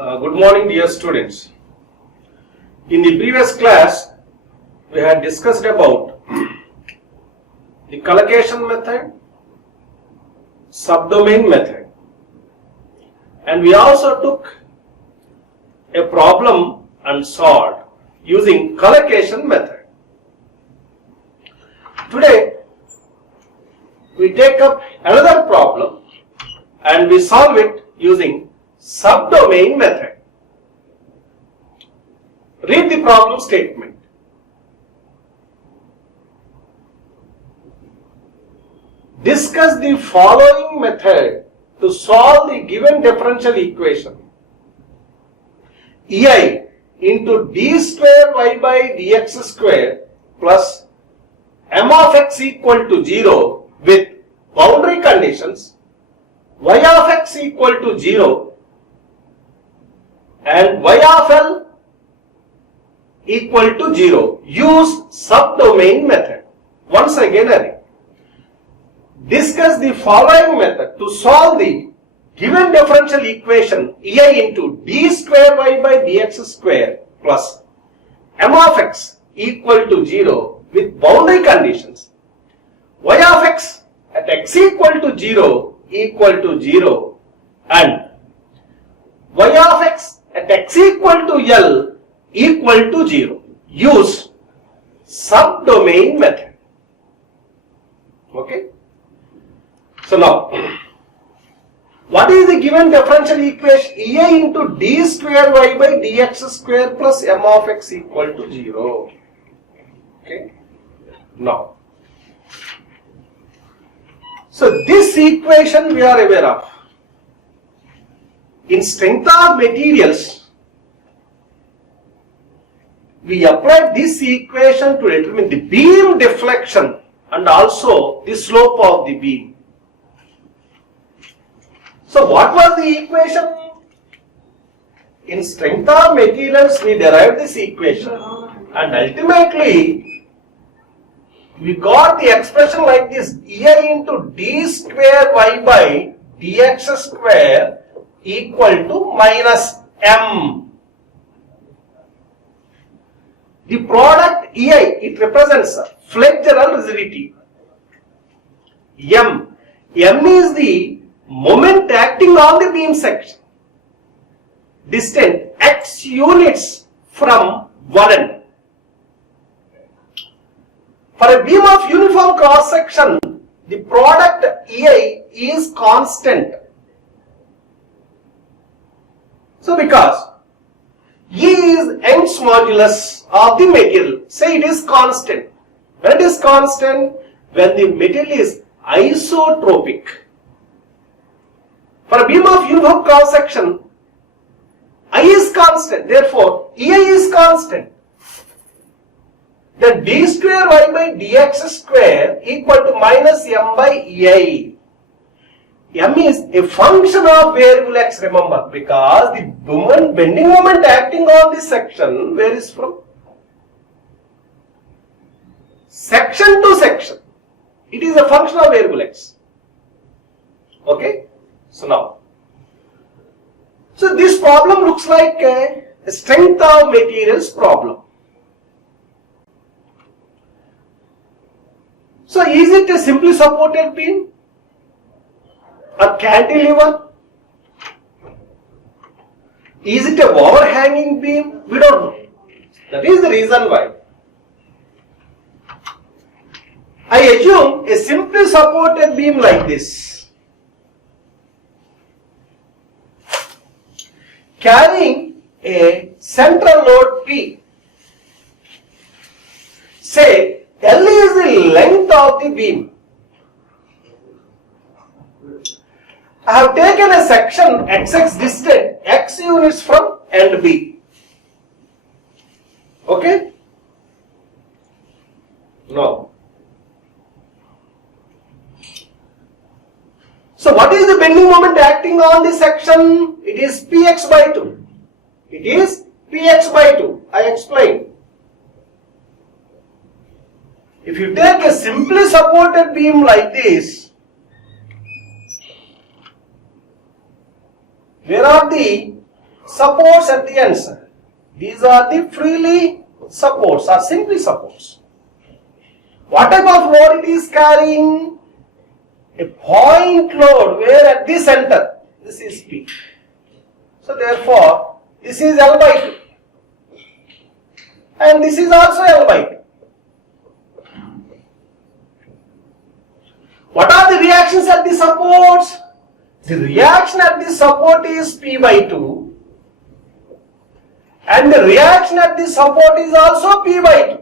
Good morning, dear students. In the previous class, we had discussed about the collocation method, subdomain method, and we also took a problem and solved using collocation method. Today, we take up another problem and we solve it using subdomain method. Read the problem statement. Discuss the following method to solve the given differential equation. EI into d square y by dx square plus m of x equal to 0 with boundary conditions y of x equal to 0 and y of L equal to 0. Use subdomain method. Once again, discuss the following method to solve the given differential equation EI into d square y by dx square plus m of x equal to 0 with boundary conditions y of x at x equal to 0 equal to 0 and y of x at x equal to L equal to 0. Use subdomain method. Okay. So now, what is the given differential equation EI into d square y by dx square plus m of x equal to 0? Okay. Now, so this equation we are aware of. In strength of materials, we applied this equation to determine the beam deflection and also the slope of the beam. So what was the equation? In strength of materials, we derived this equation and ultimately we got the expression like this: EI into d square y by dx square equal to minus m. The product EI, it represents flexural rigidity. M is the moment acting on the beam section, distant x units from one end. For a beam of uniform cross section, the product EI is constant. So because E is Young's modulus of the material, say it is constant. When it is constant, when the material is isotropic. For a beam of uniform cross section, I is constant, therefore EI is constant. Then d square y by dx square equal to minus m by EI. M is a function of variable x, remember, because the bending moment acting on this section varies from section to section. It is a function of variable x. Okay? So now, so this problem looks like a strength of materials problem. So is it a simply supported beam? A cantilever? Is it a overhanging beam? We don't know. That is the reason why. I assume a simply supported beam like this, carrying a central load P. Say L is the length of the beam. I have taken a section XX distant x units from end B. Okay? No. So what is the bending moment acting on this section? It is Px by 2. It is Px by 2. I explained. If you take a simply supported beam like this, where are the supports at the ends. These are the freely supports or simply supports. What type of load it is carrying? A point load where at the center, this is P. So therefore, this is L by 2. And this is also L by 2. What are the reactions at the supports? The reaction at the support is P by 2. And the reaction at the support is also P by 2.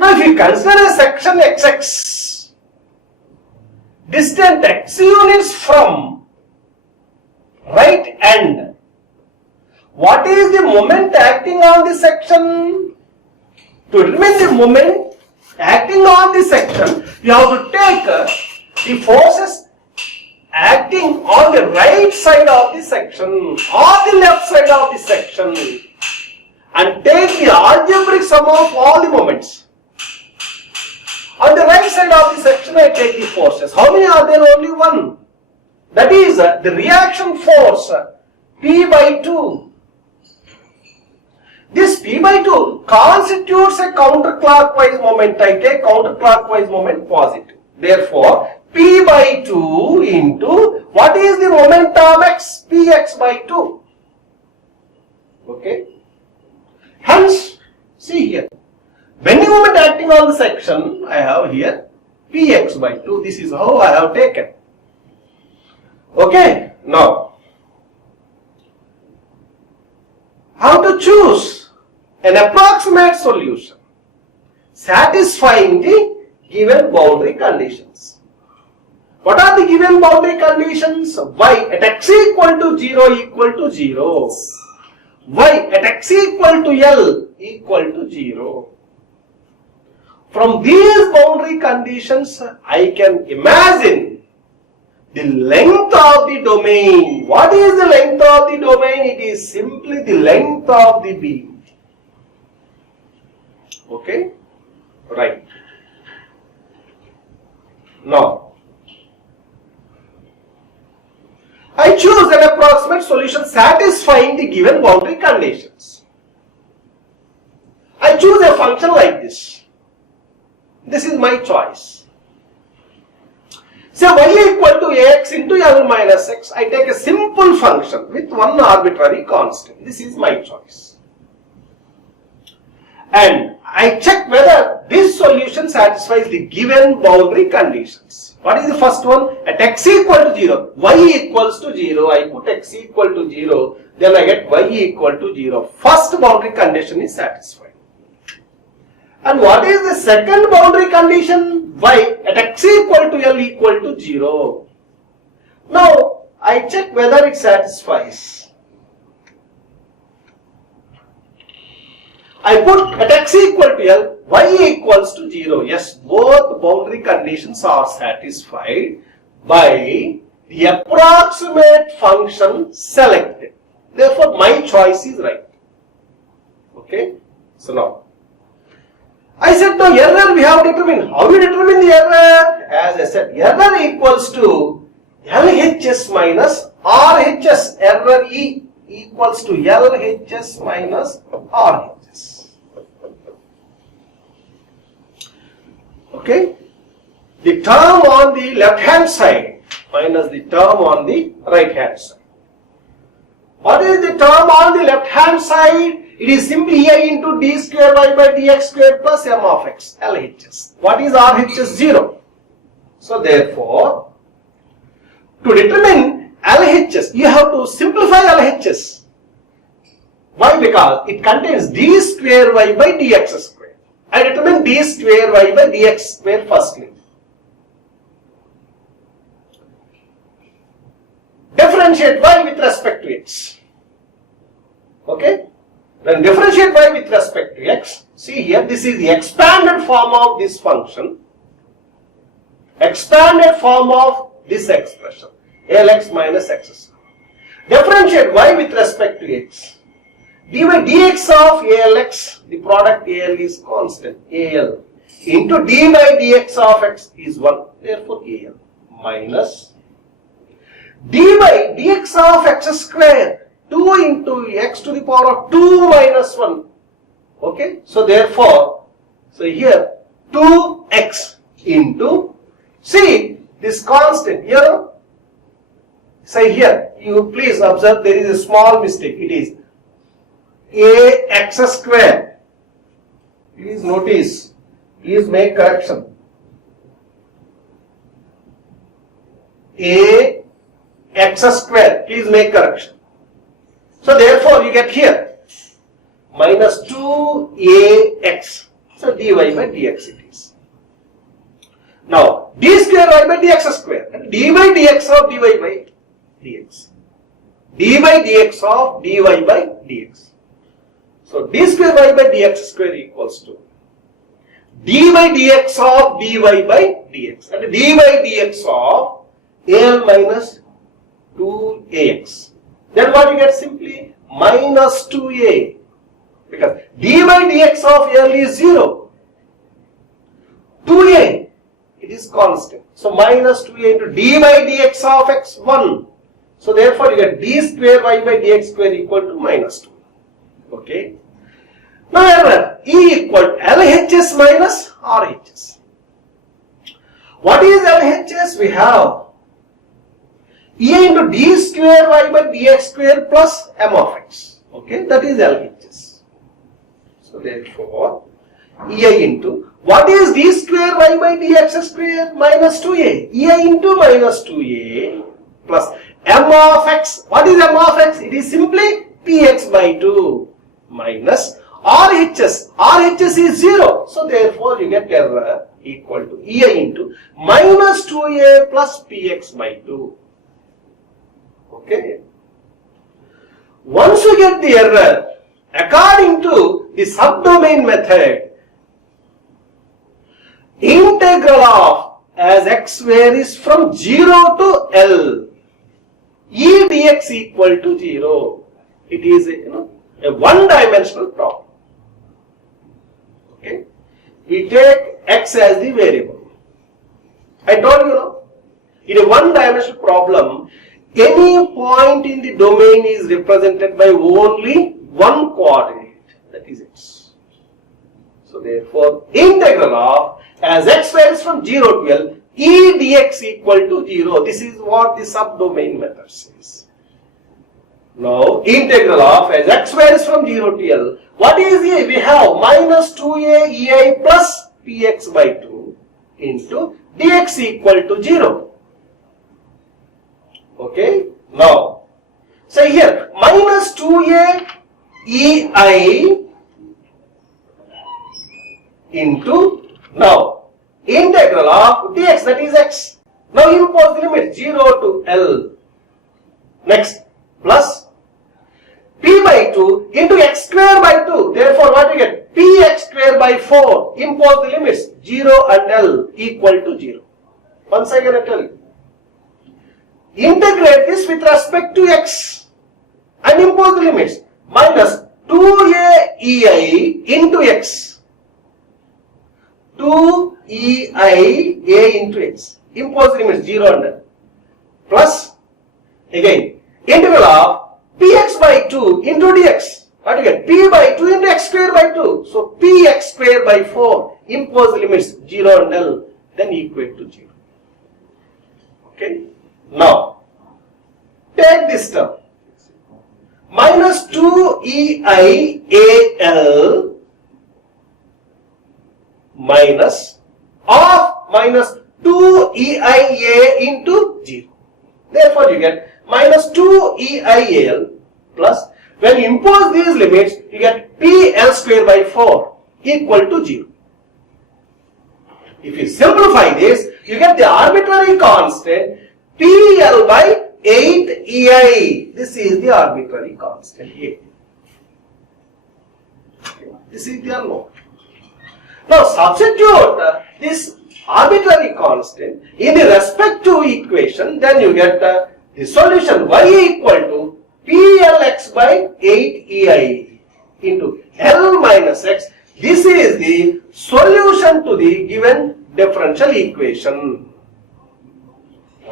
Now if you consider a section XX, distant x units from right end, what is the moment acting on the section? To determine the moment acting on the section, you have to take the forces acting on the right side of the section or the left side of the section and take the algebraic sum of all the moments. On the right side of the section, I take the forces. How many are there? Only one. That is the reaction force P by 2. This P by 2 constitutes a counterclockwise moment. I take counterclockwise moment positive. Therefore, P by 2 into what is the momentum x? Px by 2. Okay. Hence, see here. Bending moment acting on the section, I have here Px by 2. This is how I have taken. Okay. Now, how to choose an approximate solution satisfying the given boundary conditions. What are the given boundary conditions? Y at x equal to 0 equal to 0. Y at x equal to L equal to 0. From these boundary conditions, I can imagine the length of the domain. What is the length of the domain? It is simply the length of the beam. Okay? Right. Now, I choose an approximate solution satisfying the given boundary conditions. I choose a function like this. This is my choice. Say y equal to ax into L minus x. I take a simple function with one arbitrary constant. This is my choice. And I check whether this solution satisfies the given boundary conditions. What is the first one? At x equal to 0, y equals to 0. I put x equal to 0. Then I get y equal to 0. First boundary condition is satisfied. And what is the second boundary condition? Y at x equal to L equal to 0. Now, I check whether it satisfies. I put at x equal to L, y equals to 0. Yes, both boundary conditions are satisfied by the approximate function selected. Therefore, my choice is right. Okay? So now, I said no error we have determined. How we determine the error? As I said, error equals to LHS minus RHS. Error E equals to LHS minus RHS. Okay? The term on the left hand side minus the term on the right hand side. What is the term on the left hand side? It is simply A into d square y by dx square plus m of x, LHS. What is RHS? 0. So therefore, to determine LHS, you have to simplify LHS. Why? Because it contains d square y by dx square. I determine d square y by dx square firstly. Differentiate y with respect to x. Okay? Then differentiate y with respect to x. See here, this is the expanded form of this function. Expanded form of this expression. Lx minus x. Differentiate y with respect to x. dy dx of Alx, the product Al is constant, Al, into dy dx of x is 1. Therefore, Al minus d by dx of x square 2 into x to the power of 2 minus 1. Okay, so therefore, so here 2x into, see this constant here, say here, you please observe there is a small mistake, it is ax square. Please notice, please make correction. Ax square, please make correction. So therefore you get here minus 2ax. So dy by dx it is. Now d square y by dx square, and d by dx of dy by dx. d by dx of dy by dx. So d square y by dx square equals to d by dx of dy by dx, and d by dx of al minus 2ax. Then what you get? Simply minus 2a, because d by dx of L is 0. 2a, it is constant. So minus 2a into d by dx of x 1. So therefore you get d square y by dx square equal to minus 2. Okay. Now error E equal to LHS minus RHS. What is LHS? We have E into d square y by dx square plus m of x. Okay, that is LHS. So therefore, EI into, what is d square y by dx square minus 2a? EI into minus 2a plus m of x. What is m of x? It is simply px by 2 minus RHS. RHS is 0. So therefore, you get error equal to EI into minus 2a plus px by 2. Okay. Once you get the error, according to the subdomain method, integral of as x varies from 0 to L, E dx equal to 0. It is a one-dimensional problem. Okay. We take x as the variable. I told you, in a one-dimensional problem, any point in the domain is represented by only one coordinate, that is x. So therefore, integral of as x varies from 0 to L, E dx equal to 0. This is what the subdomain method says. Now, integral of as x varies from 0 to L, what is E? We have minus 2a EI plus px by 2 into dx equal to 0. Okay, now, say here, minus 2a EI into, now, integral of dx, that is x. Now, impose the limit 0 to L. Next, plus p by 2 into x square by 2. Therefore, what we get? Px square by 4. Impose the limits 0 and L equal to 0. Once again, I tell you. Integrate this with respect to x and impose the limits minus 2a EI into x, 2 EI a into x, impose the limits 0 and L, plus again integral of px by 2 into dx. What you get? P by 2 into x square by 2. So px square by 4, impose the limits 0 and L, then equate to 0. Okay. Now, take this term, minus 2EIAL minus of minus 2EIA into 0. Therefore, you get minus 2EIAL plus, when you impose these limits, you get PL square by 4 equal to 0. If you simplify this, you get the arbitrary constant PL by 8 EI. This is the arbitrary constant here. This is the unknown. Now substitute this arbitrary constant in the respective equation, then you get the solution y equal to PLX by 8 EI into L minus x. This is the solution to the given differential equation.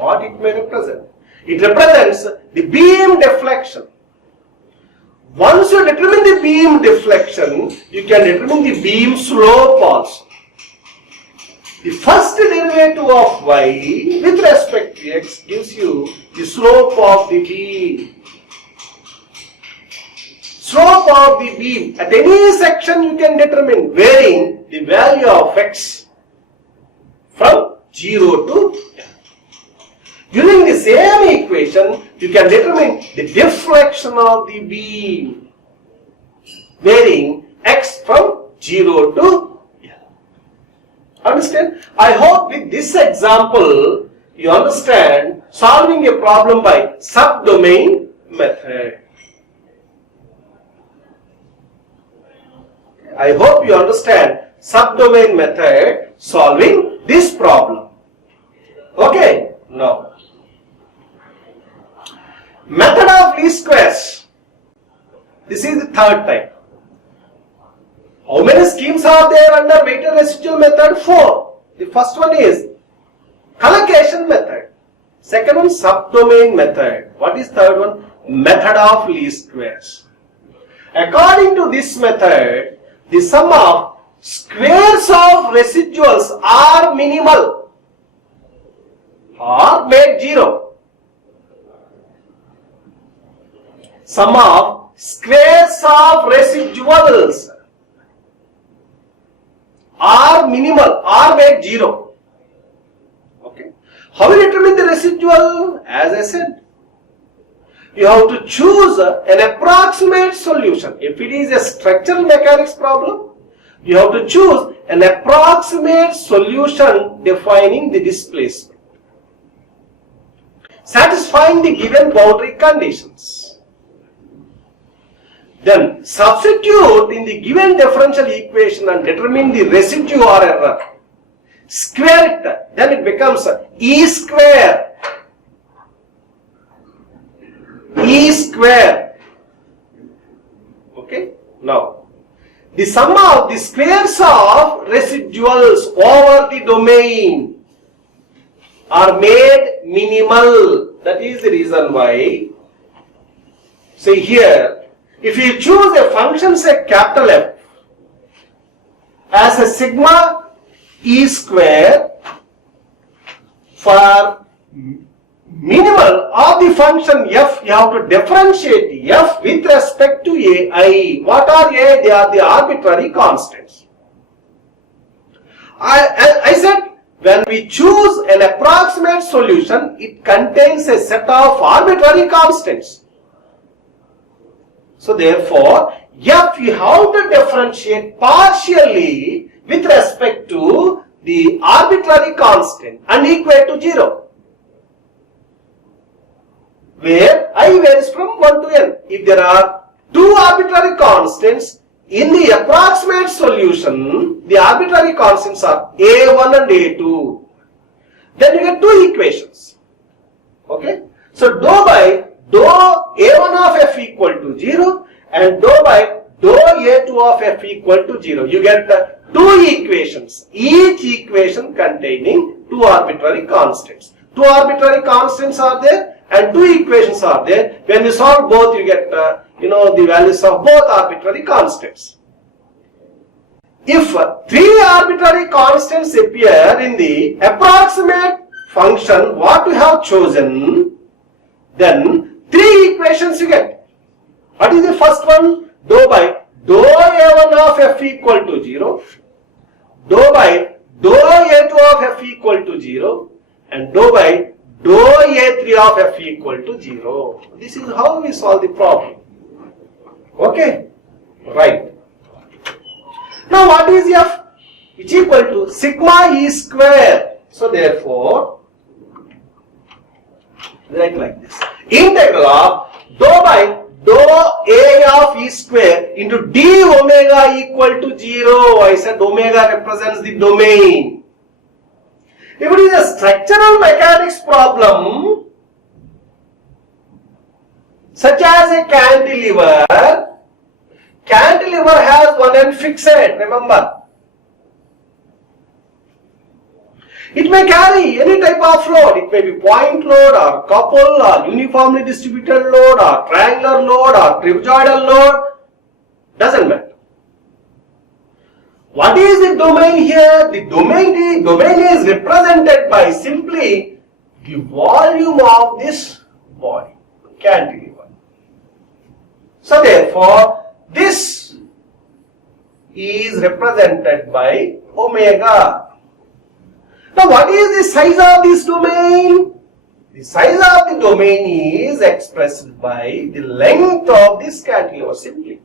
What it may represent? It represents the beam deflection. Once you determine the beam deflection, you can determine the beam slope also. The first derivative of y with respect to x gives you the slope of the beam. Slope of the beam at any section you can determine varying the value of x from 0 to n. Using the same equation, you can determine the deflection of the beam varying x from 0 to n. Understand? I hope with this example you understand solving a problem by subdomain method. I hope you understand subdomain method solving this problem. Okay, now method of least squares. This is the third type. How many schemes are there under weighted residual method? 4. The first one is collocation method. Second one subdomain method. What is third one? Method of least squares. According to this method, the sum of squares of residuals are minimal or made 0. Sum of squares of residuals are minimal or made 0. Okay. How we determine the residual? As I said, you have to choose an approximate solution. If it is a structural mechanics problem, you have to choose an approximate solution defining the displacement, satisfying the given boundary conditions. Then substitute in the given differential equation and determine the residue or error. Square it, then it becomes E square. E square. Okay. Now, the sum of the squares of residuals over the domain are made minimal. That is the reason why. See here, if you choose a function say capital F as a sigma E square for minimal of the function f, you have to differentiate f with respect to ai. What are a? They are the arbitrary constants. I said when we choose an approximate solution, it contains a set of arbitrary constants. So therefore, f you have to differentiate partially with respect to the arbitrary constant and equate to 0. Where I varies from 1 to n. If there are two arbitrary constants in the approximate solution, the arbitrary constants are a1 and a2. Then you get two equations. Okay. So dou by dou a1 of f equal to 0 and dou by dou a2 of f equal to 0. You get two equations, each equation containing two arbitrary constants. Two arbitrary constants are there and two equations are there. When you solve both, you get the values of both arbitrary constants. If three arbitrary constants appear in the approximate function what you have chosen, then three equations you get. What is the first one? Dou by dou a1 of f equal to 0, dou by dou a2 of f equal to 0, and dou by dou a3 of f equal to 0. This is how we solve the problem. Okay? Right. Now what is f? Which equal to sigma e square. So therefore, write like this. Integral of dou by dou a of e square into d omega equal to 0. I said omega represents the domain. If it is a structural mechanics problem, such as a cantilever has one end fixed, remember. It may carry any type of load. It may be point load or couple or uniformly distributed load or triangular load or trapezoidal load. Doesn't matter. What is the domain here? The domain is represented by simply the volume of this body, cantilever. So therefore, this is represented by omega. Now what is the size of this domain? The size of the domain is expressed by the length of this cantilever simply.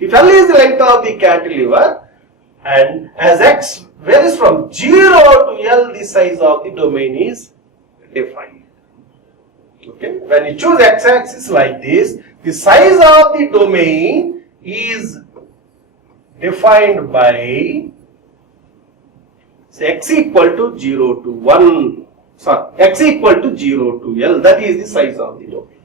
If L is the length of the cantilever, and as x varies from 0 to L, the size of the domain is defined. Okay, when you choose x-axis like this, the size of the domain is defined by, say, x equal to 0 to 1, sorry, x equal to 0 to L, that is the size of the domain.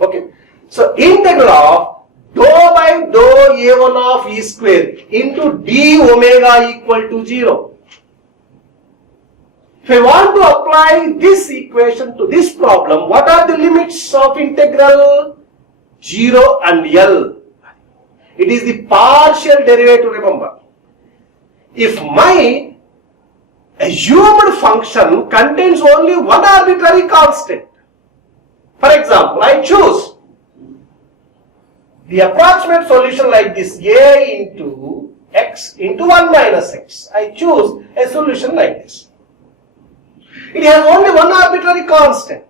Okay, so integral of dou by dou A1 of E square into d omega equal to 0. If I want to apply this equation to this problem, what are the limits of integral? 0 and L. It is the partial derivative, remember. If my assumed function contains only one arbitrary constant, for example, I choose the approximate solution like this, a into x into 1 minus x. I choose a solution like this. It has only one arbitrary constant.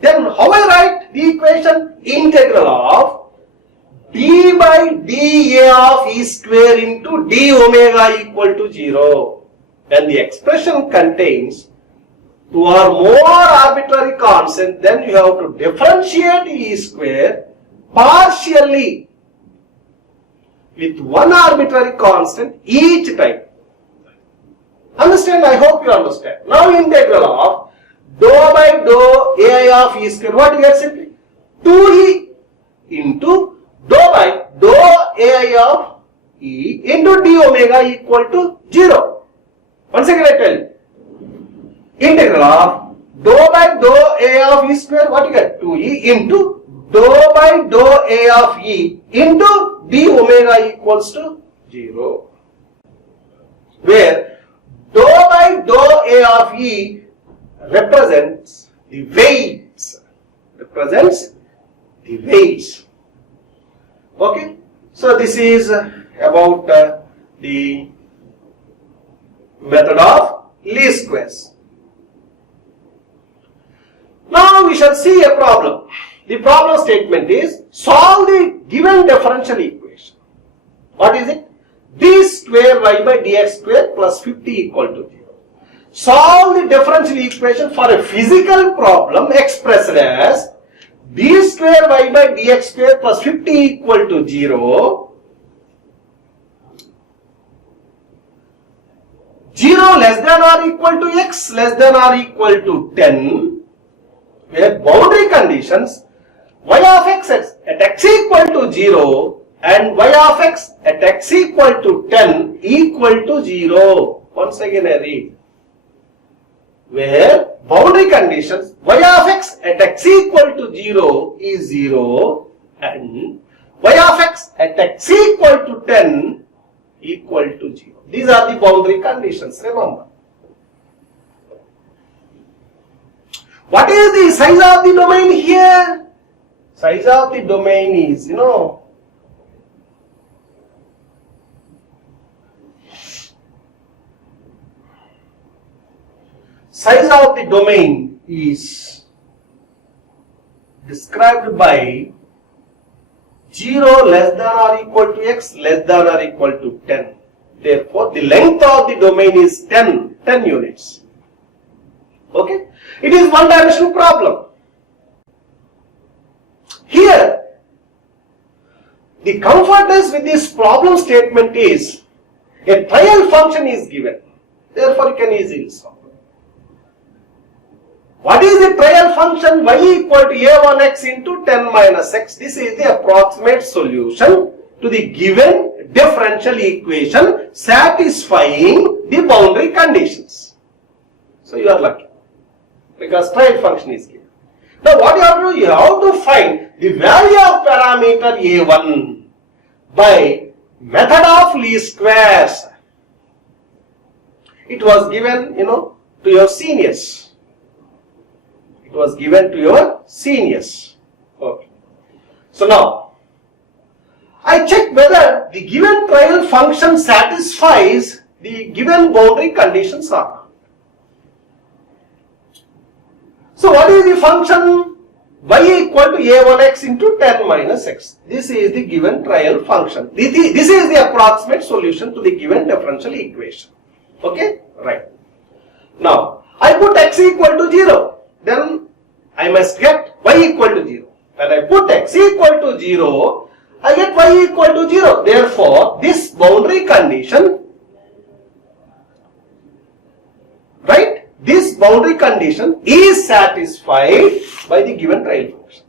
Then how I write the equation? Integral of d by dA of E square into d omega equal to 0. When the expression contains two or more arbitrary constants, then you have to differentiate E square partially with one arbitrary constant each time. Understand? I hope you understand. Now integral of dou by dou AI of E square, what you get simply? 2E into dou by dou AI of E into d omega equal to 0. Once again I tell you. Integral of dou by dou AI of E square, what you get? 2E into dou by dou A of E into d omega equals to 0, where dou by dou A of E represents the weights, Okay, so this is about the method of least squares. Now we shall see a problem. The problem statement is solve the given differential equation. What is it? D square y by dx square plus 50 equal to 0. Solve the differential equation for a physical problem expressed as d square y by dx square plus 50 equal to 0. 0 less than or equal to x less than or equal to 10, where boundary conditions y of x at x equal to 0 and y of x at x equal to 10 equal to 0. Once again I read. Where boundary conditions y of x at x equal to 0 is 0 and y of x at x equal to 10 equal to 0. These are the boundary conditions, remember. What is the size of the domain here? Size of the domain is, size of the domain is described by 0 less than or equal to x less than or equal to 10. Therefore, the length of the domain is 10 units. Okay? It is one-dimensional problem. Here, the comfortness with this problem statement is a trial function is given. Therefore, you can easily solve. What is the trial function? Y equal to a1x into 10 minus x. This is the approximate solution to the given differential equation satisfying the boundary conditions. So you are lucky because trial function is given. Now what you have to do? You have to find the value of parameter A1 by method of least squares. It was given, to your seniors. It was given to your seniors. Okay. So now, I check whether the given trial function satisfies the given boundary conditions or not. So what is the function? Y equal to a1x into 10 minus x. This is the given trial function. This is the approximate solution to the given differential equation. Okay? Right. Now, I put x equal to 0. Then I must get y equal to 0. When I put x equal to 0, I get y equal to 0. Therefore, this boundary condition, right? This boundary condition is satisfied by the given trial function.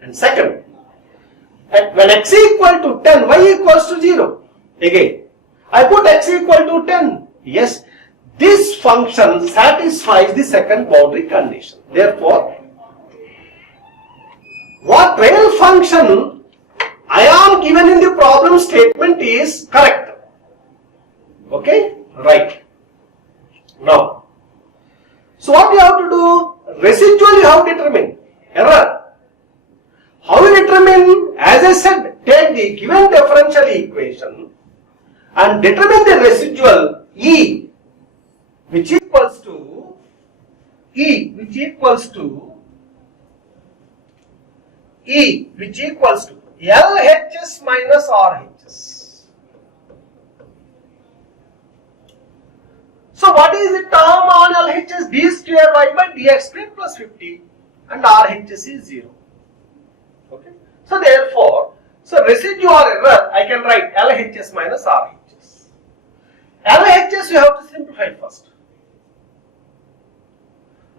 And second, when x equal to 10, y equals to 0. Again, I put x equal to 10. Yes, this function satisfies the second boundary condition. Therefore, what trial function I am given in the problem statement is correct. Okay? Right. Now, so what you have to do? Residual you have to determine. Error. How you determine? As I said, take the given differential equation and determine the residual E, which equals to LHS minus RHS. So what is the term on LHS? D square y by dx square plus 50 and RHS is 0. Okay. So therefore, residue or error I can write LHS minus RHS. LHS you have to simplify first.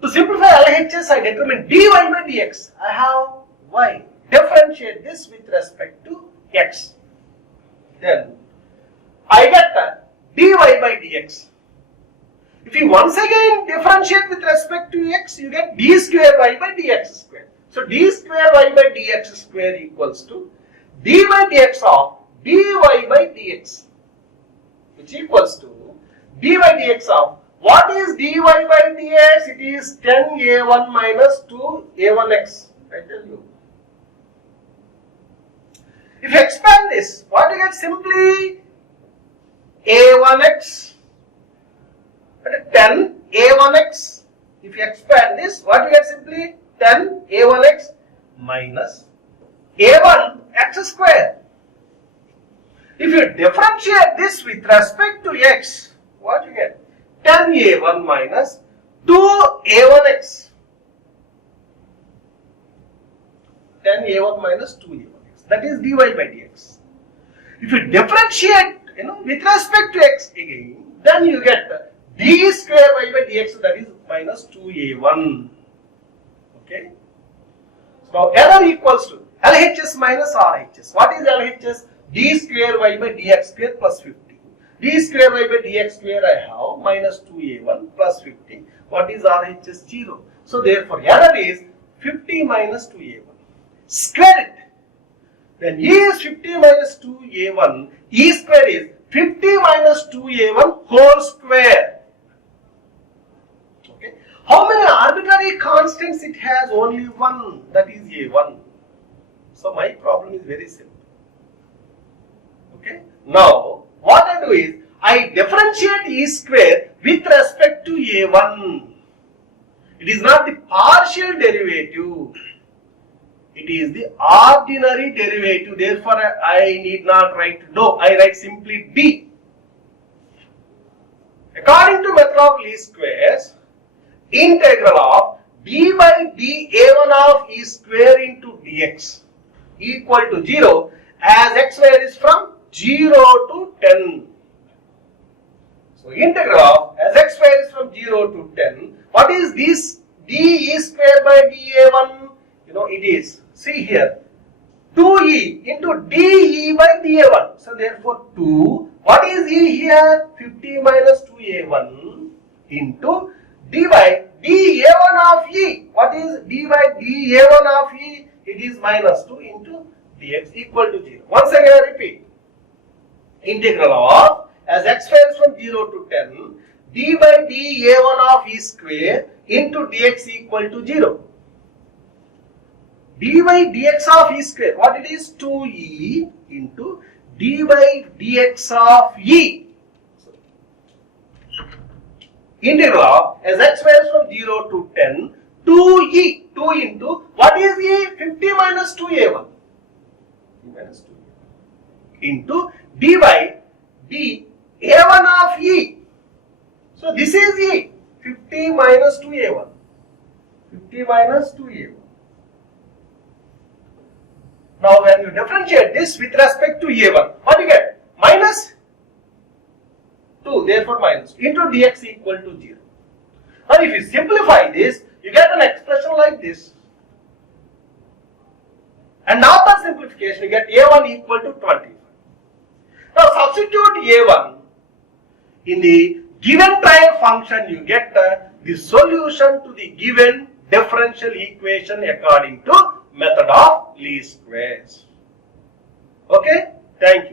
To simplify LHS I determine dy by dx. I have y. Differentiate this with respect to x. Then I get dy by dx. If you once again differentiate with respect to x, you get d square y by dx square. So d square y by dx square equals to d by dx of dy by dx, which equals to dy by dx of, what is dy by dx? It is 10a1 minus 2a1x. I tell you. If you expand this, what you get? Simply a1x. 10 a1x. If you expand this, what you get? Simply 10 a1x minus a1 x square. If you differentiate this with respect to x, what you get? 10 a1 minus 2 a1x. 10 a1 minus 2 a1x. That is dy by dx. If you differentiate, with respect to x again, then you get d square y by dx, that is minus 2a1. Okay. So now error equals to LHS minus RHS. What is LHS? D square y by dx square plus 50. D square y by dx square I have minus 2a1 plus 50. What is RHS? 0. So therefore error is 50 minus 2a1. Square it. Then E is 50 minus 2a1. E square is 50 minus 2a1 whole square. Okay. How many arbitrary constants it has? Only one, that is a1. So my problem is very simple. Okay. Now what I do is I differentiate E square with respect to a1. It is not the partial derivative. It is the ordinary derivative. Therefore, I need not write no. I write simply d. According to method of least squares, integral of d by da1 of e square into dx equal to 0 as x square is from 0 to 10. So integral of as x square is from 0 to 10. What is this? D e square by da1. It is, see here, 2e into de by da1. So therefore 2, what is e here? 50 minus 2a1 into d by dA1 of E. What is d by dA1 of E? It is minus 2 into dx equal to 0. Once again I repeat. Integral of, as x varies from 0 to 10, d by dA1 of E square into dx equal to 0. d by dx of E square, what it is? 2E into d by dx of E. Integral of, as x varies from 0 to 10, 2E, 2 into, what is E? 50 minus 2A1. Minus 2 into d by dA1 of E. So this is E, 50 minus 2A1. 50 minus 2A1. Now when you differentiate this with respect to A1, what do you get? Minus 2, therefore minus, into dx equal to 0. Now if you simplify this, you get an expression like this. And after simplification, you get A1 equal to 25. Now substitute A1 in the given trial function, you get the solution to the given differential equation according to method of least squares. Okay? Thank you.